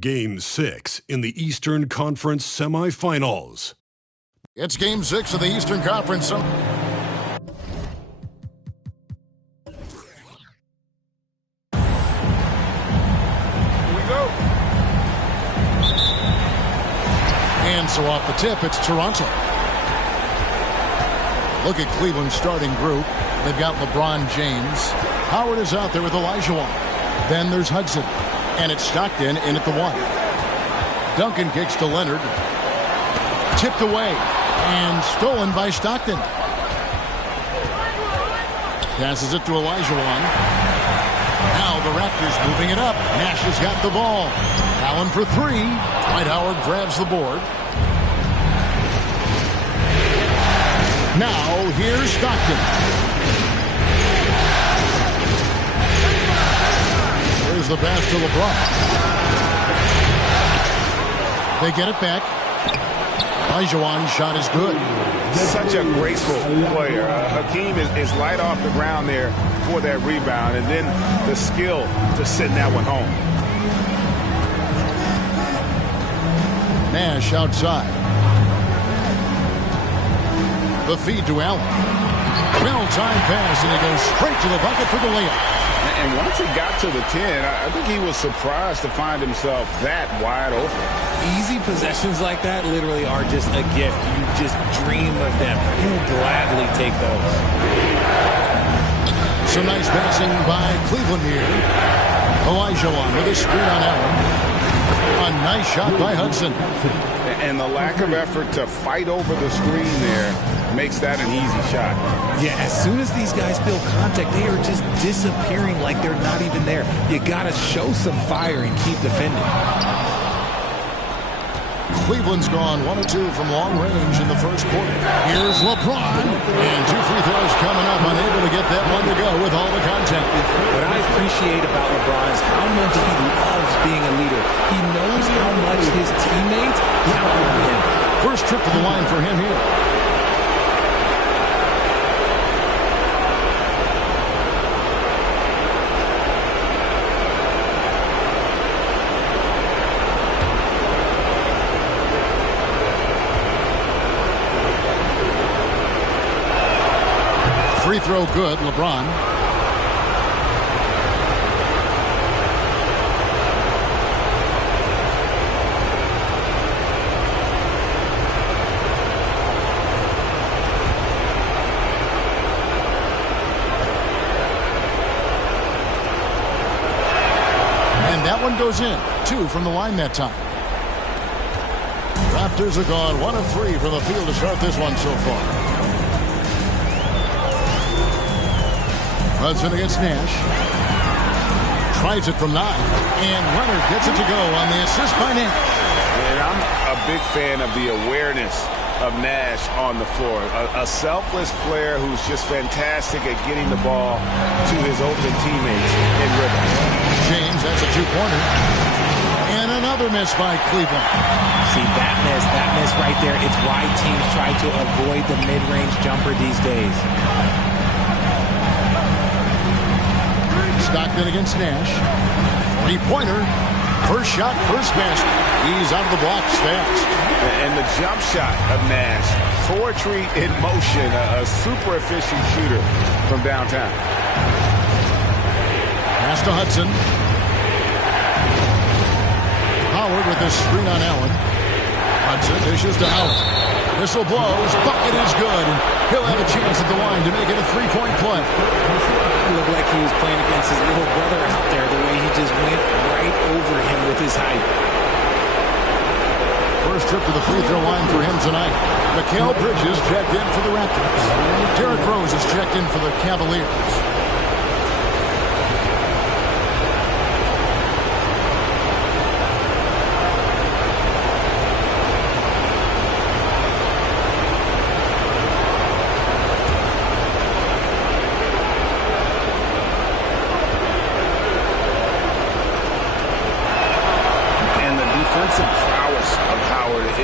Game 6 in the Eastern Conference semifinals. It's Game 6 of the Eastern Conference. Here we go. And so off the tip, it's Toronto. Look at Cleveland's starting group. They've got LeBron James. Howard is out there with Olajuwon. Then there's Hudson. And it's Stockton in at the 1. Duncan kicks to Leonard. Tipped away. And stolen by Stockton. Passes it to Olajuwon. Now the Raptors moving it up. Nash has got the ball. Allen for 3. Dwight Howard grabs the board. Now here's Stockton. Here's the pass to LeBron. They get it back. Olajuwon's shot is good. Such a graceful player. Hakeem is light off the ground there for that rebound, and then the skill to send that one home. Nash outside. The feed to Allen. Well-timed pass, and he goes straight to the bucket for the layup. And once he got to the 10, I think he was surprised to find himself that wide open. Easy possessions like that literally are just a gift. You just dream of them. He'll gladly take those. Some nice passing by Cleveland here. Olajuwon with a screen on Allen. A nice shot by Hudson. And the lack of effort to fight over the screen there makes that an easy shot. Yeah, as soon as these guys feel contact, they are just disappearing like they're not even there. You got to show some fire and keep defending. Cleveland's gone 1 of 2 from long range in the first quarter. Here's LeBron. And 2 free throws coming up. Unable to get that one to go with all the contact. What I appreciate about LeBron is how much he loves being a leader. He knows how much his teammates count on him. First trip to the line for him here. Free throw good, LeBron. And that one goes in. 2 from the line that time. Raptors are gone 1 of 3 from the field to start this one so far. Hudson against Nash. Tries it from 9. And Leonard gets it to go on the assist by Nash. And I'm a big fan of the awareness of Nash on the floor. A selfless player who's just fantastic at getting the ball to his open teammates in rhythm. James, that's a two-pointer. And another miss by Cleveland. See, that miss right there, it's why teams try to avoid the mid-range jumper these days. Stockton against Nash. Three-pointer. First shot, first basket. He's out of the blocks fast. And the jump shot of Nash. Poetry in motion. A super efficient shooter from downtown. Pass to Hudson. Howard with a screen on Allen. Hudson dishes to Howard. Whistle blows. Bucket is good. And he'll have a chance at the line to make it a three-point play. It looked like he was playing against his little brother out there, the way he just went right over him with his height. First trip to the free throw line for him tonight. Mikal Bridges checked in for the Raptors. Derrick Rose is checked in for the Cavaliers.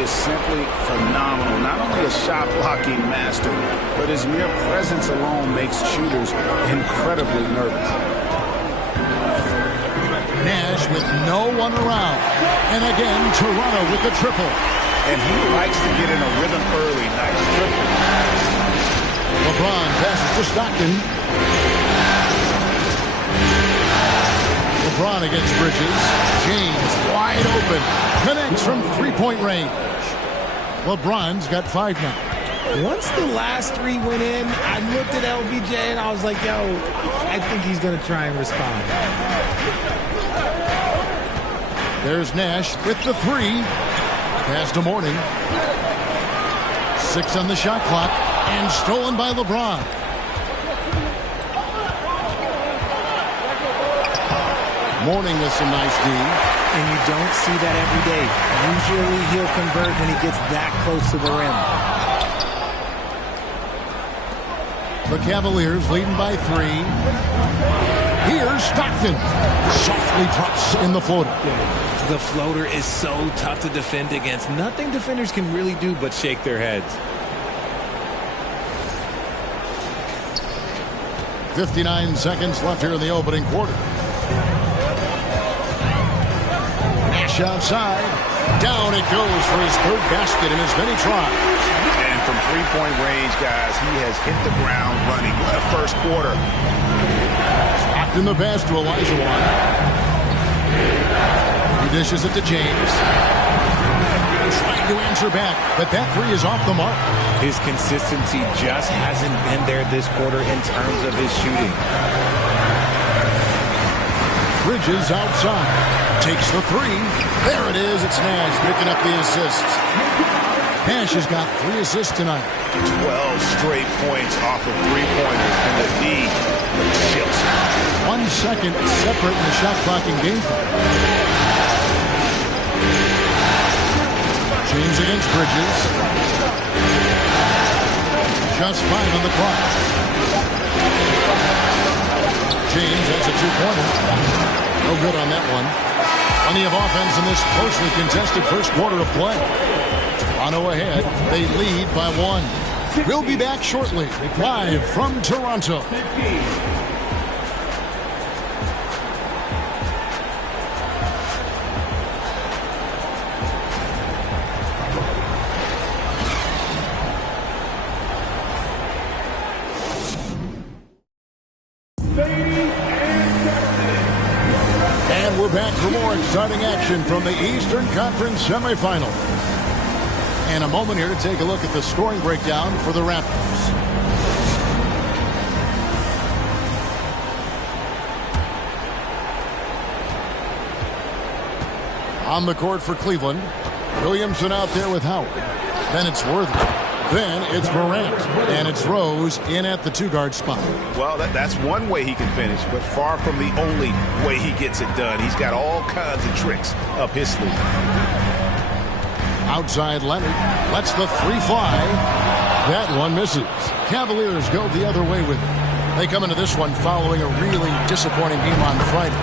Simply phenomenal. Not only a shot blocking master, but his mere presence alone makes shooters incredibly nervous. Nash with no one around. And again, Toronto with the triple. And he likes to get in a rhythm early. Nice triple. LeBron passes to Stockton. LeBron against Bridges. James wide open. Connects from three-point range. LeBron's got 5 now. Once the last 3 went in, I looked at LBJ and I was like, yo, I think he's going to try and respond. There's Nash with the 3. Pass to Mourning. 6 on the shot clock. And stolen by LeBron. Mourning with some nice D. And you don't see that every day. Usually he'll convert when he gets that close to the rim. The Cavaliers leading by 3. Here's Stockton. Softly drops in the floater. The floater is so tough to defend against. Nothing defenders can really do but shake their heads. 59 seconds left here in the opening quarter. Outside. Down it goes for his 3rd basket in as many tries. And from three-point range, guys, he has hit the ground running. What a first quarter. Stocked in the pass to Olajuwon. He dishes it to James. Trying to answer back, but that 3 is off the mark. His consistency just hasn't been there this quarter in terms of his shooting. Bridges outside. Takes the 3. There it is. It's Nash picking up the assist. Nash has got 3 assists tonight. 12 straight points off of three-pointers, and the D chips. 1 second separate in the shot clocking game. James against Bridges. Just 5 on the clock. James has a 2-pointer. No good on that one. Plenty of offense in this closely contested first quarter of play. Toronto ahead. They lead by 1. We'll be back shortly, live from Toronto. We're back for more exciting action from the Eastern Conference semifinal. And a moment here to take a look at the scoring breakdown for the Raptors. On the court for Cleveland, Williamson out there with Howard. Then it's Worthy. Then it's Morant, and it's Rose in at the two-guard spot. Well, that's one way he can finish, but far from the only way he gets it done. He's got all kinds of tricks up his sleeve. Outside Leonard lets the three fly. That one misses. Cavaliers go the other way with it. They come into this one following a really disappointing game on Friday.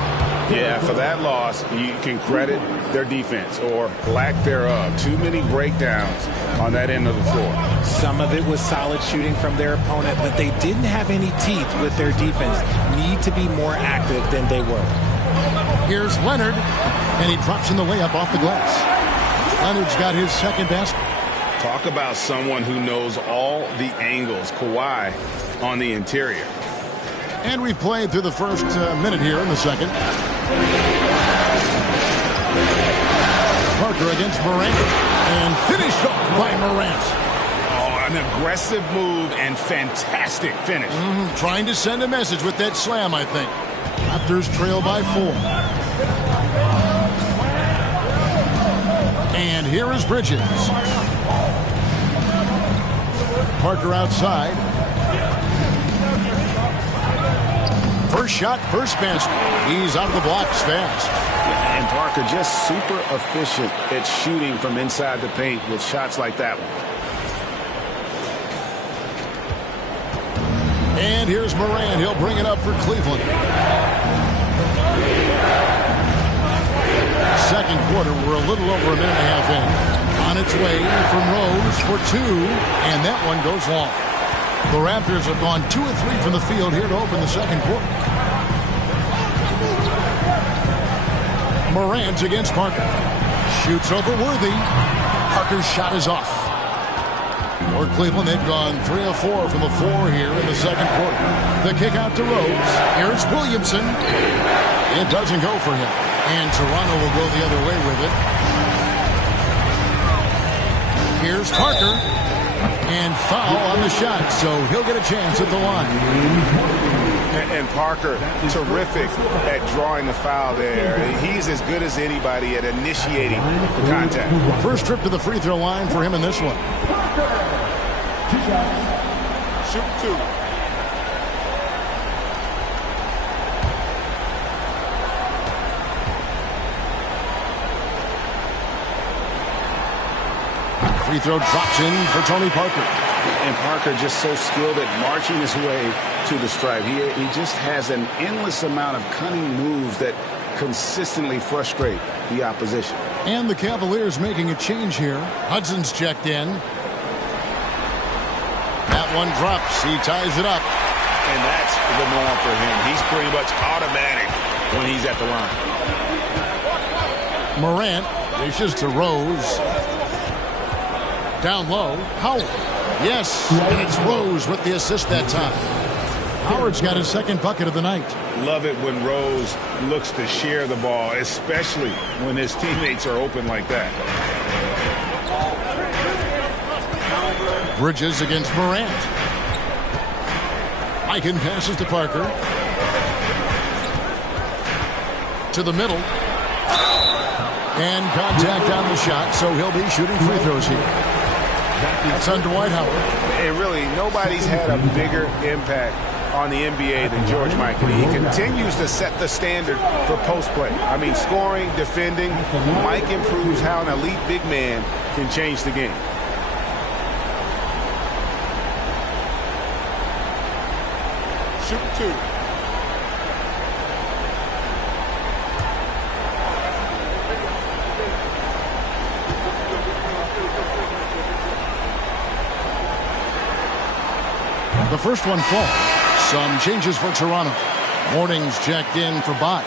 Yeah, for that loss, you can credit their defense or lack thereof. Too many breakdowns on that end of the floor. Some of it was solid shooting from their opponent, but they didn't have any teeth with their defense. Need to be more active than they were. Here's Leonard, and he drops in the layup off the glass. Leonard's got his second basket. Talk about someone who knows all the angles. Kawhi on the interior. And we've played through the first minute here in the second. Parker against Morant. And finished off by Morant. Oh, an aggressive move and fantastic finish. Trying to send a message with that slam, I think. Raptors trail by 4. And here is Bridges. Parker outside. First shot, first basket. He's out of the blocks fast. And Parker just super efficient at shooting from inside the paint with shots like that one. And here's Morant. He'll bring it up for Cleveland. Second quarter, we're a little over a minute and a half in. On its way from Rose for 2, and that one goes long. The Raptors have gone 2 of 3 from the field here to open the second quarter. Morant against Parker. Shoots over Worthy. Parker's shot is off. For Cleveland, they've gone 3 of 4 from the floor here in the second quarter. The kick out to Rose. Here's Williamson. It doesn't go for him. And Toronto will go the other way with it. Here's Parker. And foul on the shot, so he'll get a chance at the line. And Parker, terrific at drawing the foul there. He's as good as anybody at initiating the contact. First trip to the free throw line for him in this one. Shoot 2. Free throw drops in for Tony Parker. And Parker just so skilled at marching his way to the stripe. He just has an endless amount of cunning moves that consistently frustrate the opposition. And the Cavaliers making a change here. Hudson's checked in. That one drops. He ties it up. And that's the norm for him. He's pretty much automatic when he's at the line. Morant dishes to Rose. Down low, Howard. Yes, and it's Rose with the assist that time. Howard's got his second bucket of the night. Love it when Rose looks to share the ball, especially when his teammates are open like that. Bridges against Morant. Aiken passes to Parker. To the middle. And contact on the shot, so he'll be shooting free throws here. That's on Dwight Howard. And really, nobody's had a bigger impact on the NBA than George Michael. He continues to set the standard for post play. I mean, scoring, defending. Mike improves how an elite big man can change the game. Shoot 2. The first one falls. Some changes for Toronto. Morning's checked in for Bosch.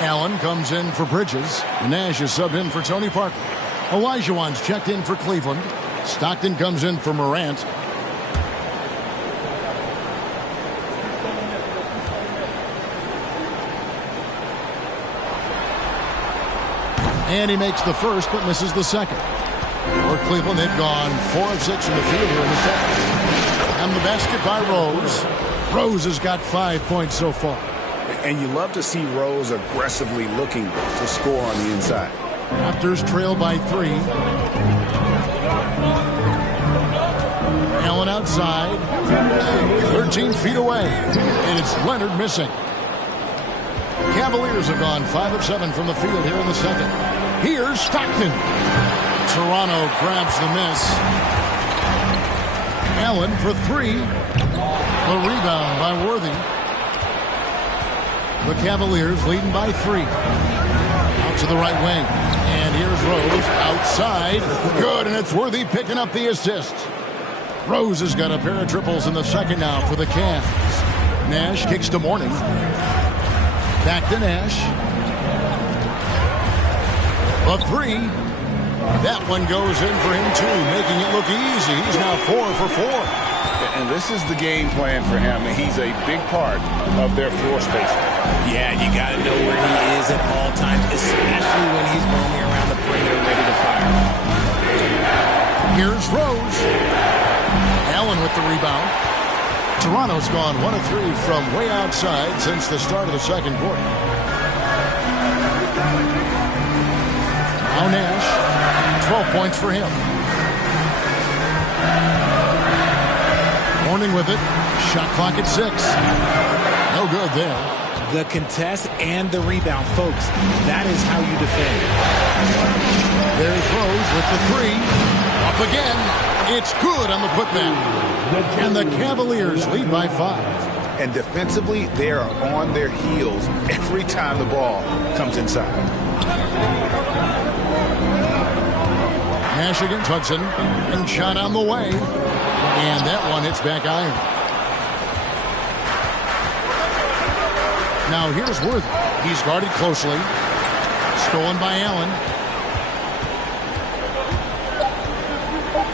Allen comes in for Bridges. Nash is subbed in for Tony Parker. Olajuwon's checked in for Cleveland. Stockton comes in for Morant. And he makes the first but misses the second. For Cleveland, they've gone 4 of 6 from the field here in the second. And the basket by Rose. Rose has got 5 points so far. And you love to see Rose aggressively looking to score on the inside. Raptors trail by 3. outside. 13 feet away. And it's Leonard missing. Cavaliers have gone 5 of 7 from the field here in the second. Here's Stockton. Toronto grabs the miss. Allen for 3. The rebound by Worthy. The Cavaliers leading by 3. Out to the right wing. And here's Rose outside. Good, and it's Worthy picking up the assist. Rose has got a pair of triples in the second now for the Cavs. Nash kicks to Mourning. Back to Nash. A 3. That one goes in for him too, making it look easy. He's now 4 for 4. And this is the game plan for him. And he's a big part of their floor spacing. Yeah, you got to know where he is at all times, especially when he's roaming around the perimeter ready to fire. Here's Rose. Allen with the rebound. Toronto's gone 1 of 3 from way outside since the start of the second quarter. Now Nash, 12 points for him. Mourning with it. Shot clock at 6. No good there. The contest and the rebound, folks. That is how you defend. There's Rose with the 3. Up again. It's good on the putback. And the Cavaliers lead by 5. And defensively, they are on their heels every time the ball comes inside. Nash against Hudson. And shot on the way. And that one hits back iron. Now here's Worthy. He's guarded closely. Stolen by Allen.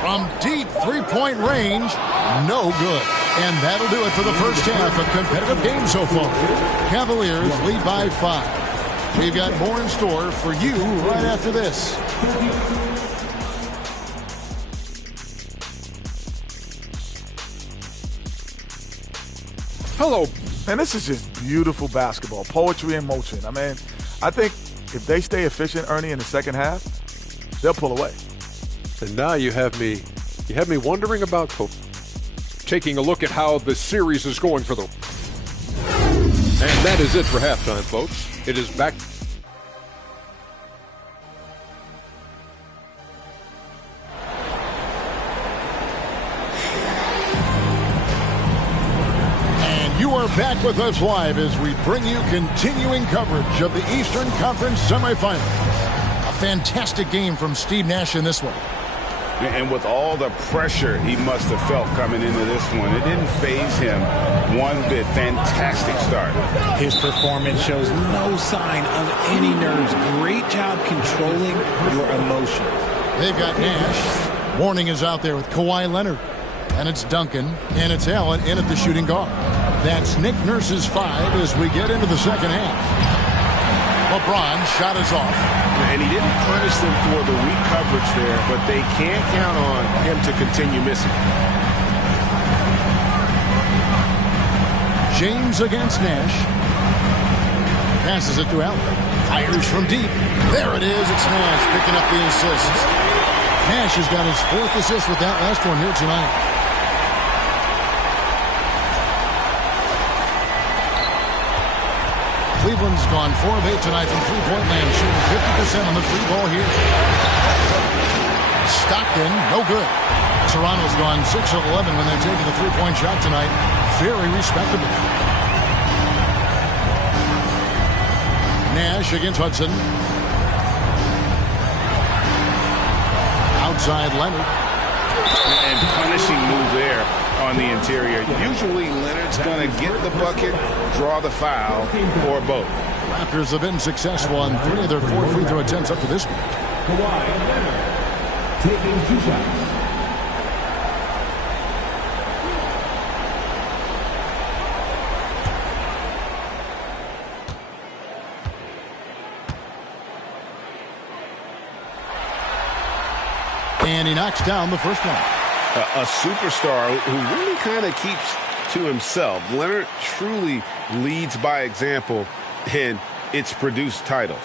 From deep three-point range, no good. And that'll do it for the first half of competitive game so far. Cavaliers lead by 5. We've got more in store for you right after this. Hello. And this is just beautiful basketball, poetry in motion. I mean, I think if they stay efficient, Ernie, in the second half, they'll pull away. And now you have me wondering about taking a look at how the series is going for them. And that is it for halftime, folks. It is back. You are back with us live as we bring you continuing coverage of the Eastern Conference semifinals. A fantastic game from Steve Nash in this one. And with all the pressure he must have felt coming into this one, it didn't faze him one bit. Fantastic start. His performance shows no sign of any nerves. Great job controlling your emotions. They've got Nash. Mourning is out there with Kawhi Leonard. And it's Duncan. And it's Allen in at the shooting guard. That's Nick Nurse's 5 as we get into the second half. LeBron shot is off. And he didn't punish them for the weak coverage there, but they can't count on him to continue missing. James against Nash. Passes it to Allen. Fires from deep. There it is. It's Nash picking up the assist. Nash has got his 4th assist with that last one here tonight. Cleveland's gone 4 of 8 tonight from three-point land, shooting 50% on the free ball here. Stockton, no good. Toronto's gone 6 of 11 when they're taking the three-point shot tonight. Very respectable. Nash against Hudson. Outside Leonard. And punishing move there on the interior. Usually Leonard's going to get the bucket, draw the foul, or both. Raptors have been successful on 3 of their 4 free throw attempts up to this point. Kawhi Leonard taking 2 shots. And he knocks down the first one. A superstar who really kind of keeps to himself. Leonard truly leads by example, and it's produced titles.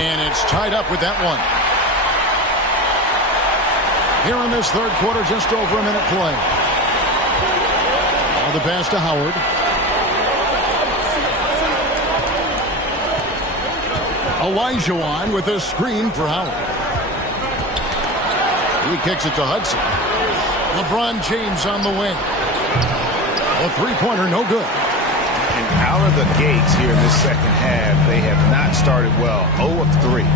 And it's tied up with that one. Here in this third quarter, just over a minute play. Now the pass to Howard. Elijah with a screen for Howard. He kicks it to Hudson. LeBron James on the wing. A three-pointer, no good. And out of the gates here in this second half, they have not started well. 0 of 3.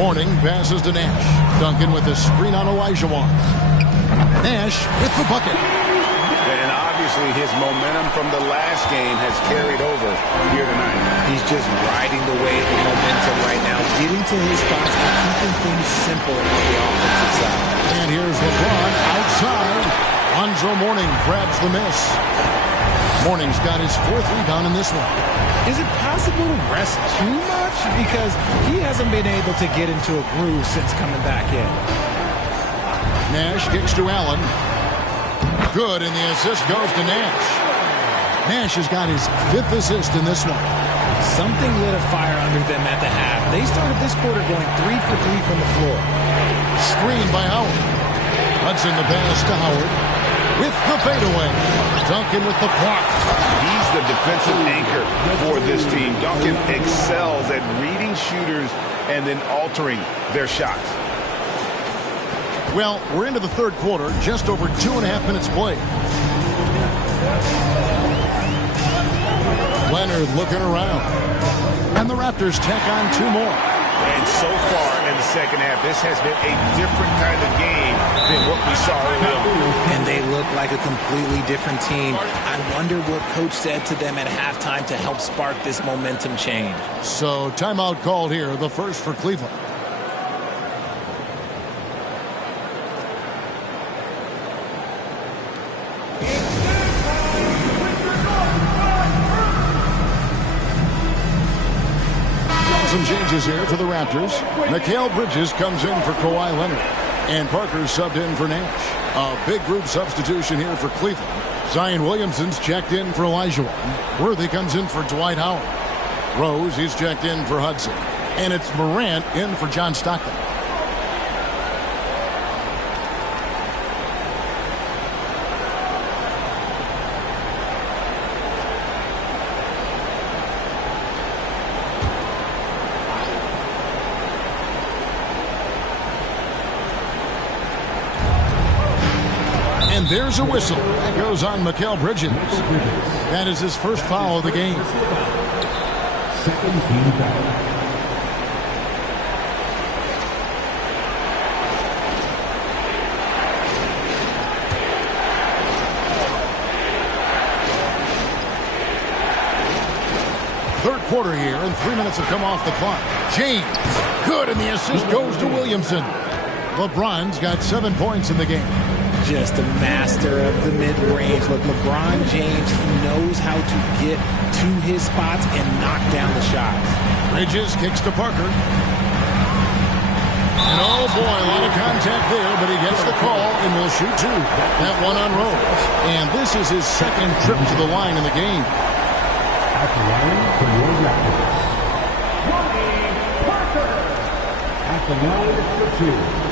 Mourning passes to Nash. Duncan with a screen on Elijah. Nash with the bucket. And obviously his momentum from the last game has carried over here tonight. He's just riding the wave of momentum right now, getting to his spots and keeping things simple on the offensive side. And here's LeBron outside. Andre Mourning grabs the miss. Mourning's got his 4th rebound in this one. Is it possible to rest too much? Because he hasn't been able to get into a groove since coming back in. Nash kicks to Allen. Good, and the assist goes to Nash. Nash has got his 5th assist in this one. Something lit a fire under them at the half. They started this quarter going 3 for 3 from the floor. Screen by Howard. Hudson the pass to Howard. With the fadeaway. Duncan with the block. He's the defensive anchor for this team. Duncan excels at reading shooters and then altering their shots. Well, we're into the third quarter, just over 2.5 minutes played. Leonard looking around. And the Raptors tack on 2 more. And so far in the second half, this has been a different kind of game than what we saw earlier. And they look like a completely different team. I wonder what coach said to them at halftime to help spark this momentum change. So timeout called here, the first for Cleveland. Some changes here for the Raptors. Mikal Bridges comes in for Kawhi Leonard. And Parker subbed in for Nash. A big group substitution here for Cleveland. Zion Williamson's checked in for Elijah. Worthy comes in for Dwight Howard. Rose, he's checked in for Hudson. And it's Morant in for John Stockton. And there's a whistle. That goes on Mikal Bridges. That is his first foul of the game. Second team foul. Third quarter here, and 3 minutes have come off the clock. James, good, and the assist goes to Williamson. LeBron's got 7 points in the game. Just a master of the mid-range. Look, LeBron James, he knows how to get to his spots and knock down the shots. Bridges kicks to Parker. And oh boy, a lot of contact there, but he gets the call and will shoot 2. That one on Rose. And this is his second trip to the line in the game. At the line for your Raptors. Parker. At the line for 2.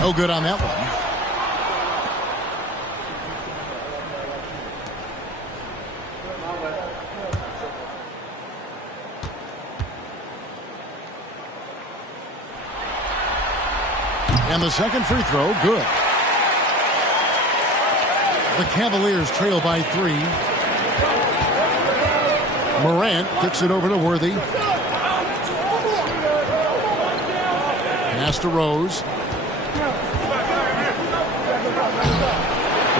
No good on that one. And the second free throw, good. The Cavaliers trail by 3. Morant kicks it over to Worthy. Pass to Rose.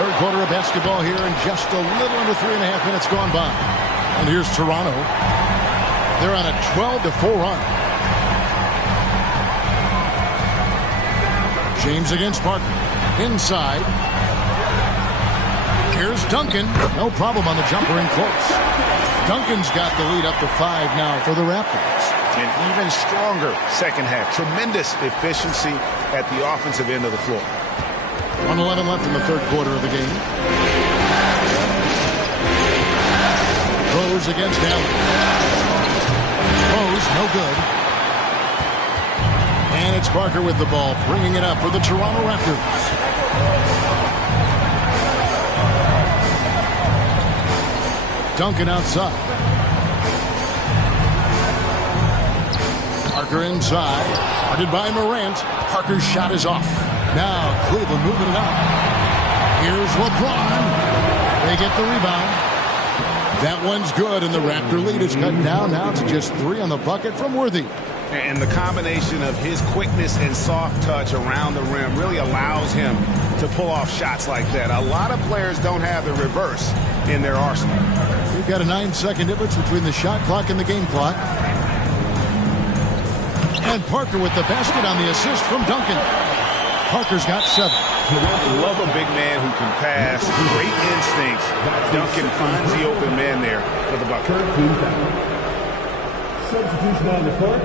Third quarter of basketball here, and just a little under 3.5 minutes gone by. And here's Toronto. They're on a 12-4 run. James against Parker. Inside. Here's Duncan. No problem on the jumper in close. Duncan's got the lead up to 5 now for the Raptors. An even stronger second half. Tremendous efficiency at the offensive end of the floor. 1:11 left in the third quarter of the game. Rose against Allen. Rose, no good. And it's Parker with the ball, bringing it up for the Toronto Raptors. Duncan outside. Parker inside. Guarded by Morant. Parker's shot is off. Now Cleveland moving it up. Here's LeBron. They get the rebound. That one's good, and the Raptor lead is cut down now to just 3 on the bucket from Worthy. And the combination of his quickness and soft touch around the rim really allows him to pull off shots like that. A lot of players don't have the reverse in their arsenal. We've got a 9-second difference between the shot clock and the game clock. And Parker with the basket on the assist from Duncan. Parker's got 7. Love a big man who can pass. Great instincts. Duncan finds the open man there for the bucket. Substitution on the court.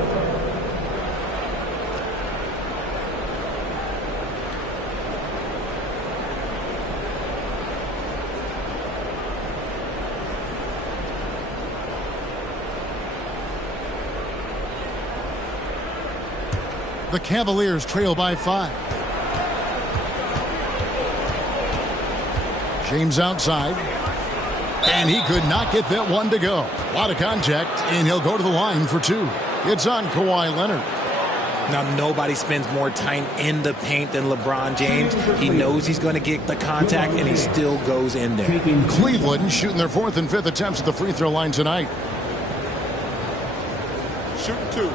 The Cavaliers trail by 5. James outside. And he could not get that one to go. A lot of contact, and he'll go to the line for 2. It's on Kawhi Leonard. Now, nobody spends more time in the paint than LeBron James. He knows he's going to get the contact, and he still goes in there. Cleveland shooting their 4th and 5th attempts at the free throw line tonight. Shooting 2.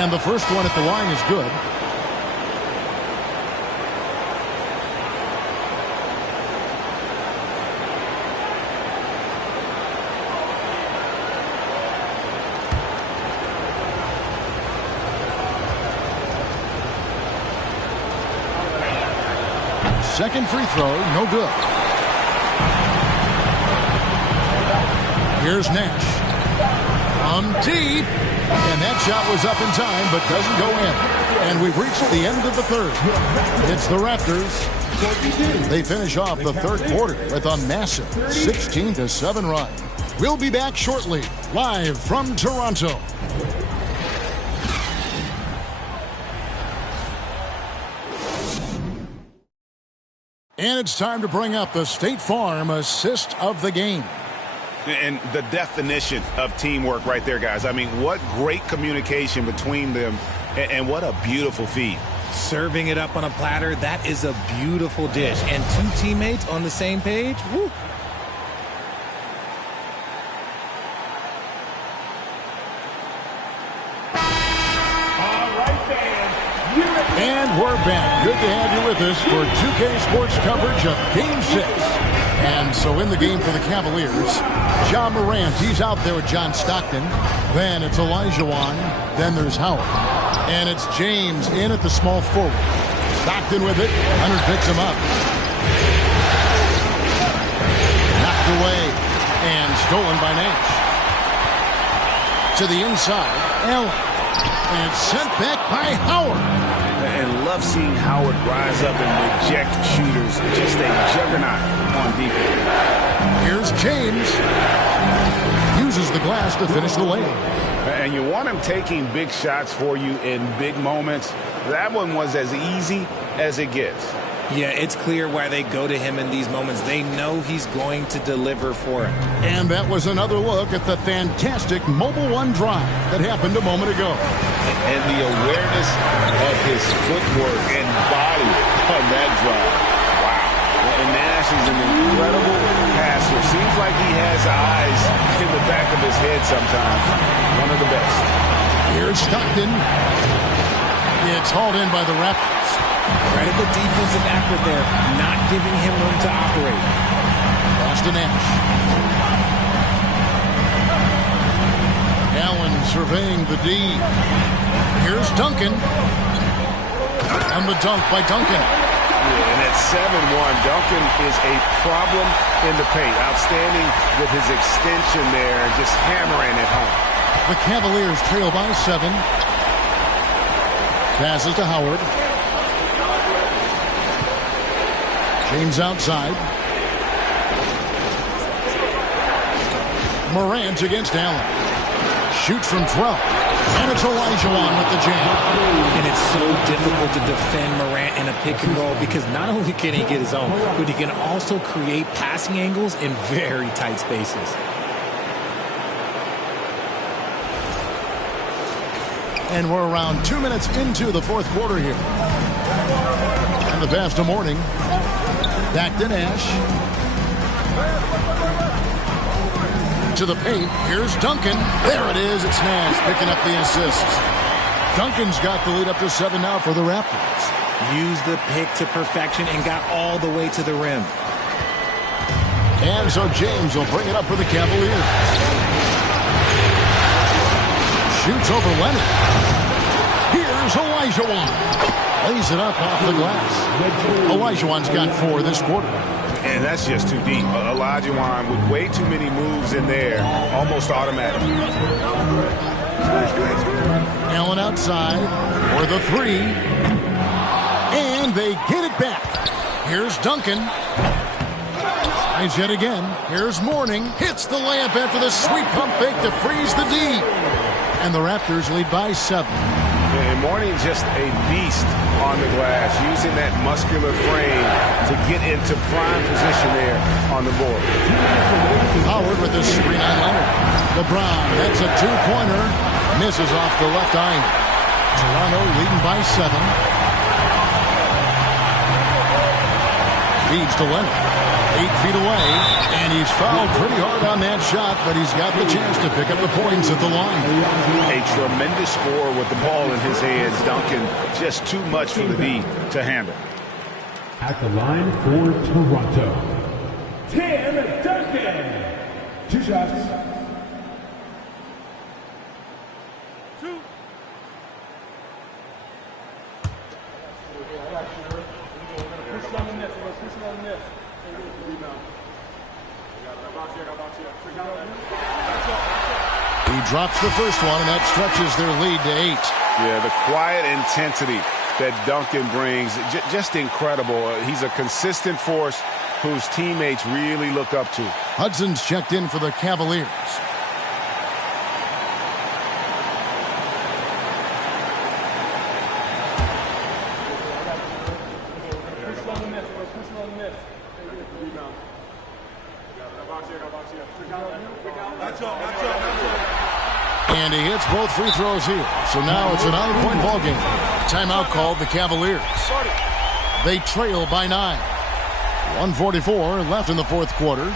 And the first one at the line is good. Second free throw, no good. Here's Nash. Deep. And that shot was up in time, but doesn't go in. And we've reached the end of the third. It's the Raptors. They finish off the third quarter with a massive 16-7 run. We'll be back shortly, live from Toronto. And it's time to bring up the State Farm assist of the game. And the definition of teamwork right there, guys. I mean, what great communication between them, and what a beautiful feed. Serving it up on a platter, that is a beautiful dish. And 2 teammates on the same page, woo. And we're back. Good to have you with us for 2K Sports coverage of Game 6. And so in the game for the Cavaliers, Ja Morant, he's out there with John Stockton. Then it's Olajuwon. Then there's Howard. And it's James in at the small forward. Stockton with it. Leonard picks him up. Knocked away. And stolen by Nash. To the inside. Allen. And sent back by Howard. And love seeing Howard rise up and reject shooters. Just a juggernaut on defense. Here's James. Uses the glass to finish the layup. And you want him taking big shots for you in big moments. That one was as easy as it gets. Yeah, it's clear why they go to him in these moments. They know he's going to deliver for him. And that was another look at the fantastic Mobile One drive that happened a moment ago. And the awareness of his footwork and body on that drive. Wow. And Nash is an incredible passer. Seems like he has eyes in the back of his head sometimes. One of the best. Here's Stockton. It's hauled in by the Raptors. Credit the defensive effort there, not giving him room to operate. Pass to Nash. Allen surveying the D. Here's Duncan. And the dunk by Duncan. Yeah, and at 7-1, Duncan is a problem in the paint. Outstanding with his extension there and just hammering it home. The Cavaliers trail by 7. Passes to Howard. James outside. Morant against Allen. Shoots from 12. And it's Olajuwon with the jam. And it's so difficult to defend Morant in a pick and roll because not only can he get his own, but he can also create passing angles in very tight spaces. And we're around 2 minutes into the fourth quarter here. And the pass to Mourning. Back to Nash. To the paint. Here's Duncan. There it is. It's Nash picking up the assist. Duncan's got the lead up to 7 now for the Raptors. Used the pick to perfection and got all the way to the rim. And so James will bring it up for the Cavaliers. Shoots over Leonard. Here's Olajuwon. Lays it up off the glass. Olajuwon's got 4 this quarter. And that's just too deep. Olajuwon with way too many moves in there. Almost automatic. Allen outside for the 3. And they get it back. Here's Duncan. Tries yet again. Here's Mourning. Hits the layup after the sweet pump fake to freeze the D. And the Raptors lead by 7. And Mourning's just a beast on the glass, using that muscular frame to get into prime position there on the board. Howard with the screen on Leonard. LeBron, that's a 2-pointer. Misses off the left iron. Toronto leading by 7. Feeds to Leonard. 8 feet away, and he's fouled pretty hard on that shot, but he's got the chance to pick up the points at the line. A tremendous scorer with the ball in his hands. Duncan, just too much for the D to handle. At the line for Toronto, Tim Duncan. 2 shots. 2. He drops the first one, and that stretches their lead to 8. Yeah, the quiet intensity that Duncan brings, just incredible. He's a consistent force whose teammates really look up to. Hudson's checked in for the Cavaliers. And he hits both free throws here. So now it's a 9-point ball game. Timeout called the Cavaliers. They trail by 9. 1:44 left in the fourth quarter.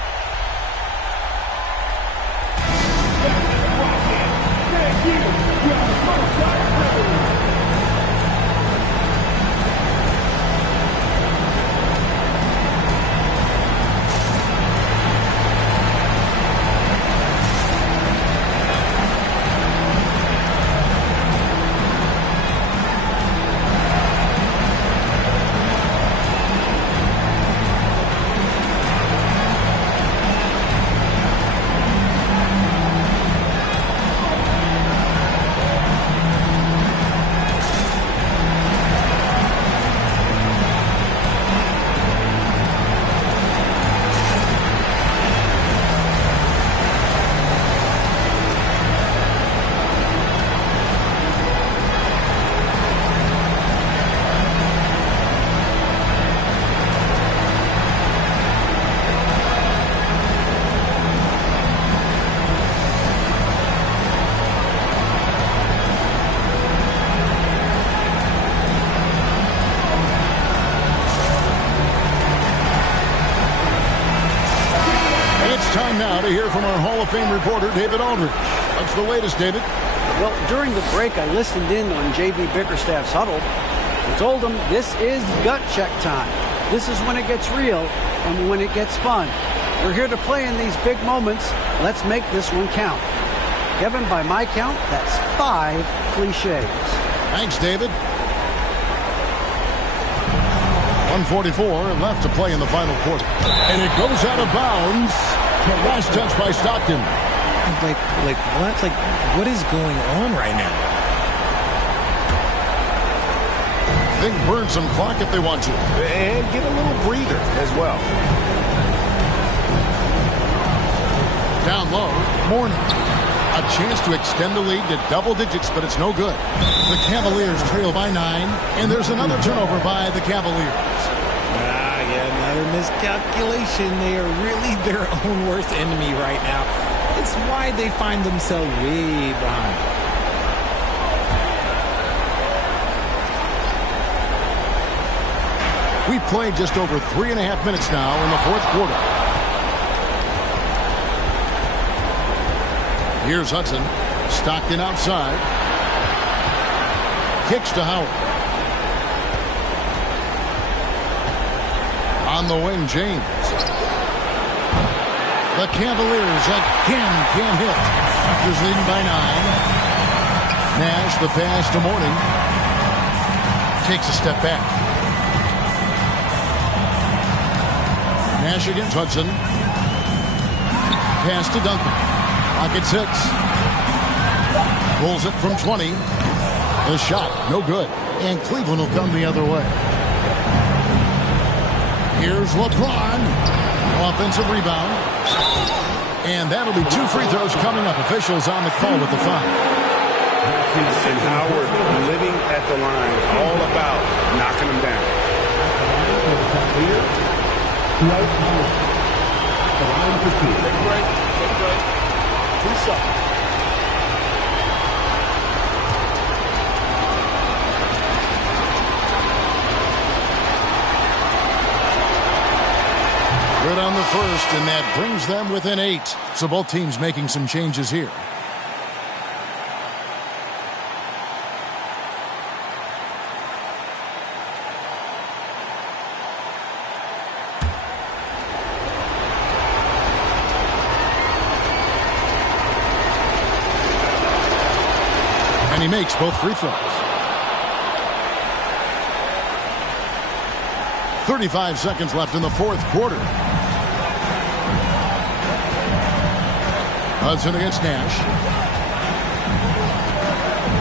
Time now to hear from our Hall of Fame reporter, David Aldridge. What's the latest, David? Well, during the break, I listened in on J.B. Bickerstaff's huddle and told him this is gut check time. This is when it gets real and when it gets fun. We're here to play in these big moments. Let's make this one count. Kevin, by my count, that's 5 cliches. Thanks, David. 1:44 left to play in the final quarter. And it goes out of bounds. Last touch by Stockton. Like what? Like, what is going on right now? They can burn some clock if they want to. And get a little breather as well. Down low, Mourning. A chance to extend the lead to double digits, but it's no good. The Cavaliers trail by 9, and there's another turnover by the Cavaliers. Yeah, another miscalculation. They are really their own worst enemy right now. It's why they find themselves way behind. We've played just over 3.5 minutes now in the fourth quarter. Here's Hudson. Stockton outside. Kicks to Howard. On the wing, James. The Cavaliers again can't hit. Raptors leading by 9. Nash, the pass to Mourning. Takes a step back. Nash against Hudson. Pass to Duncan. Pocket 6. Pulls it from 20. The shot, no good. And Cleveland will come the other way. Here's LeBron. Offensive rebound. And that'll be 2 free throws coming up. Officials on the call with the foul. And Howard living at the line, all about knocking him down. The line for 2. Take a break. Take a break. 2 shots. Good on the first, and that brings them within 8. So both teams making some changes here. And he makes both free throws. 35 seconds left in the fourth quarter. Hudson against Nash.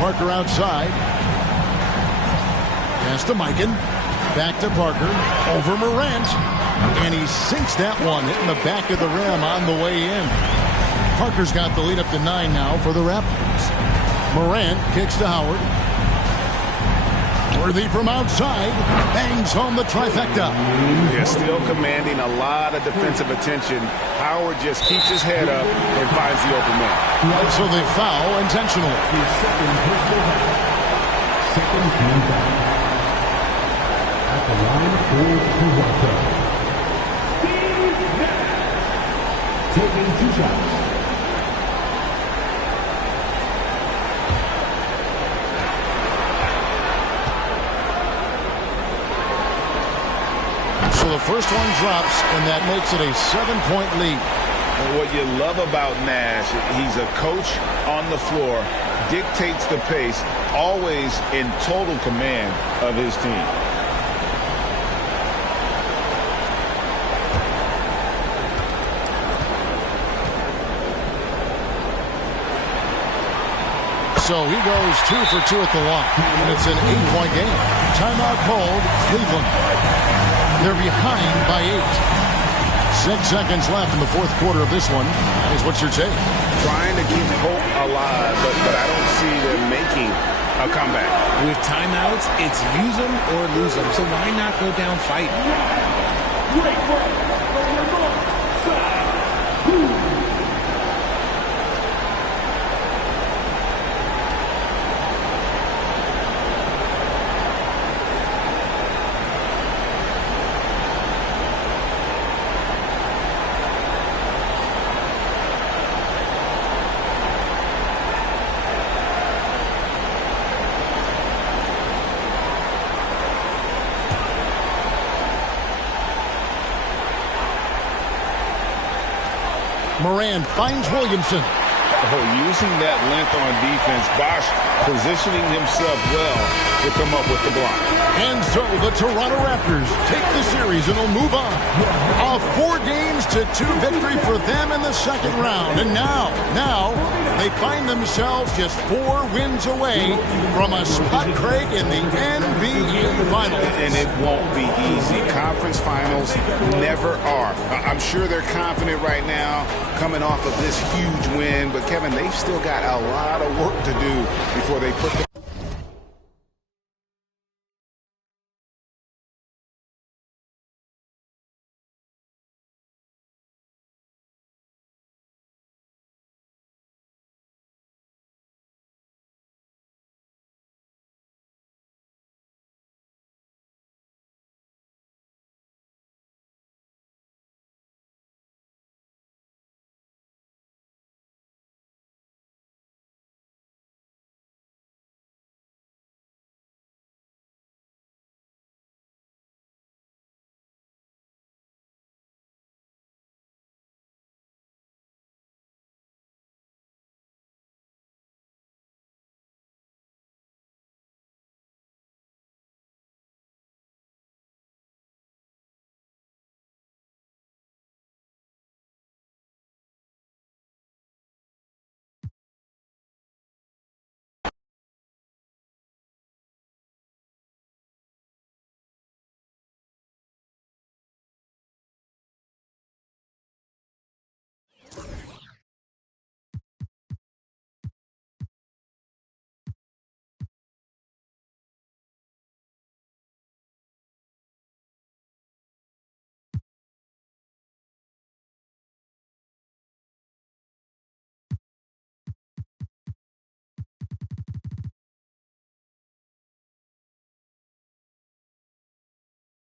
Parker outside. Pass to Mikan. Back to Parker. Over Morant. And he sinks that one, hitting the back of the rim on the way in. Parker's got the lead up to 9 now for the Raptors. Morant kicks to Howard. Worthy from outside. Bangs home the trifecta. They're still commanding a lot of defensive attention. Howard just keeps his head up and finds the open man. So they foul intentionally. Second team foul. At the line for Toronto. Steve Nash. Taking 2 shots. So the first one drops, and that makes it a 7-point lead. And what you love about Nash, he's a coach on the floor, dictates the pace, always in total command of his team. So he goes 2 for 2 at the line, and it's an 8-point game. Timeout called, Cleveland. They're behind by 8. 6 seconds left in the fourth quarter of this one. Is what's your take? Trying to keep hope alive, but I don't see them making a comeback. With timeouts, it's use them or lose them. So why not go down fighting? Moran finds Williamson. using that length on defense, Bosch positioning himself well to come up with the block. And so the Toronto Raptors take the series and will move on. A 4-2 victory for them in the second round. And now they find themselves just 4 wins away from a spot, Craig, in the NBA Finals. And it won't be easy. Conference finals never are. I'm sure they're confident right now coming off of this huge win, but Kevin, they've still got a lot of work to do before they put the